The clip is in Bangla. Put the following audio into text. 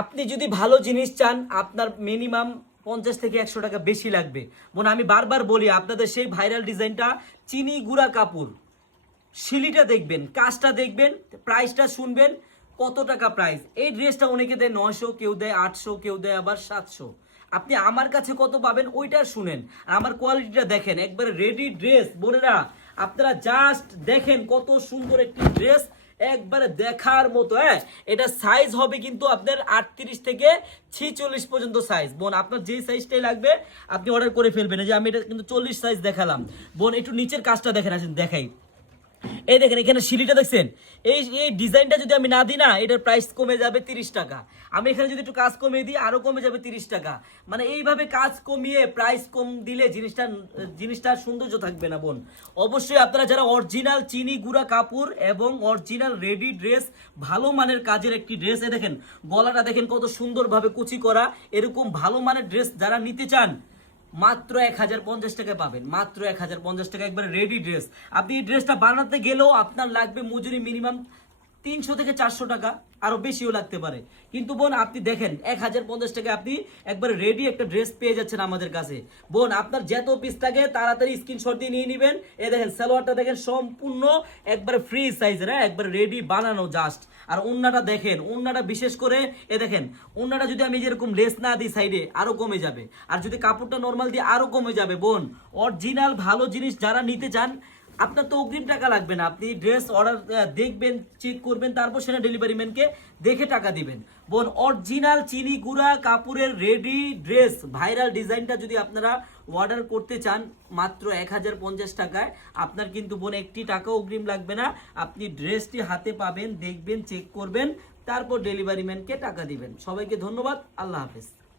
আপনি যদি ভালো জিনিস চান আপনার মিনিমাম 50 থেকে 100 টাকা বেশি লাগবে। বোন আমি বারবার বলি আপনাদের সেই ভাইরাল ডিজাইনটা চিনি গুঁড়া কাপড়, শিলিটা দেখবেন, কাজটা দেখবেন, প্রাইসটা শুনবেন কত টাকা প্রাইস। এই ড্রেসটা অনেকে দেয় 900, কেউ দেয় 800, কেউ দেয় আবার 700। আপনি আমার কাছে কত পাবেন ওইটা শুনেন, আর আমার কোয়ালিটিটা দেখেন, একবারে রেডি ড্রেস। বোনেরা আপনারা জাস্ট দেখেন কত সুন্দর একটি ড্রেস, একবারে দেখার মতো। হ্যাঁ, এটা সাইজ হবে কিন্তু আপনার 38 থেকে 46 পর্যন্ত সাইজ। বোন আপনার যে সাইজটাই লাগবে আপনি অর্ডার করে ফেলবেন। এই যে আমি এটা কিন্তু 40 সাইজ দেখালাম। বোন একটু নিচের কাজটা দেখেন, আসেন দেখাই। এই দেখেন এখানে সিঁড়িটা দেখছেন, এই এই ডিজাইনটা যদি আমি না দিই না, এটার প্রাইস কমে যাবে 30 টাকা। আমি এখানে যদি একটু কাজ কমিয়ে দিই আরো কমে যাবে 30 টাকা। মানে এইভাবে কাজ কমিয়ে প্রাইস কম দিলে জিনিসটার সৌন্দর্য থাকবে না। বোন অবশ্যই আপনারা যারা অরিজিনাল চিনি গুঁড়া কাপড় এবং অরিজিনাল রেডি ড্রেস, ভালো মানের কাজের একটি ড্রেস, এ দেখেন গলাটা দেখেন কত সুন্দরভাবে কুচি করা, এরকম ভালো মানের ড্রেস যারা নিতে চান মাত্র 1050 টাকায় পাবেন। মাত্র 1050 টাকা একবারে রেডি ড্রেস। আপনি এই ড্রেসটা বানাতে গেলেও আপনার লাগবে মজুরি মিনিমাম 300 থেকে 400 টাকা, আরো বেশিও লাগতে পারে। কিন্তু বোন আপনি দেখেন 1050 টাকা আপনি একবারে রেডি একটা ড্রেস পেয়ে যাচ্ছেন আমাদের কাছে। বোন আপনার যত পিস লাগে তাড়াতাড়ি স্ক্রিনশট দিয়ে নিয়ে নেবেন। এই দেখেন সালোয়ারটা দেখেন সম্পূর্ণ একবারে ফ্রি সাইজের, হ্যাঁ একবারে রেডি বানানো জাস্ট। আর ওন্নাটা দেখেন, ওন্নাটা বিশেষ করে এ দেখেন, ওন্নাটা যদি আমি যেরকম লেস না দিই সাইডে আরো কমে যাবে, আর যদি কাপড়টা নর্মাল দিয়ে আরো কমে যাবে। বোন অরিজিনাল ভালো জিনিস যারা নিতে চান আপনার তো অগ্রিম টাকা লাগবে না, আপনি ড্রেস অর্ডার দেখবেন, চেক করবেন, তারপর সেটা ডেলিভারি ম্যানকে দেখে টাকা দিবেন। বোন অরিজিনাল চিনি গুঁড়া কাপড়ের রেডি ড্রেস ভাইরাল ডিজাইনটা যদি আপনারা অর্ডার করতে চান মাত্র 1050 টাকায়, আপনার কিন্তু বোন একটি টাকাও অগ্রিম লাগবে না। আপনি ড্রেসটি হাতে পাবেন, দেখবেন, চেক করবেন, তারপর ডেলিভারি ম্যানকে টাকা দিবেন। সবাইকে ধন্যবাদ, আল্লাহ হাফেজ।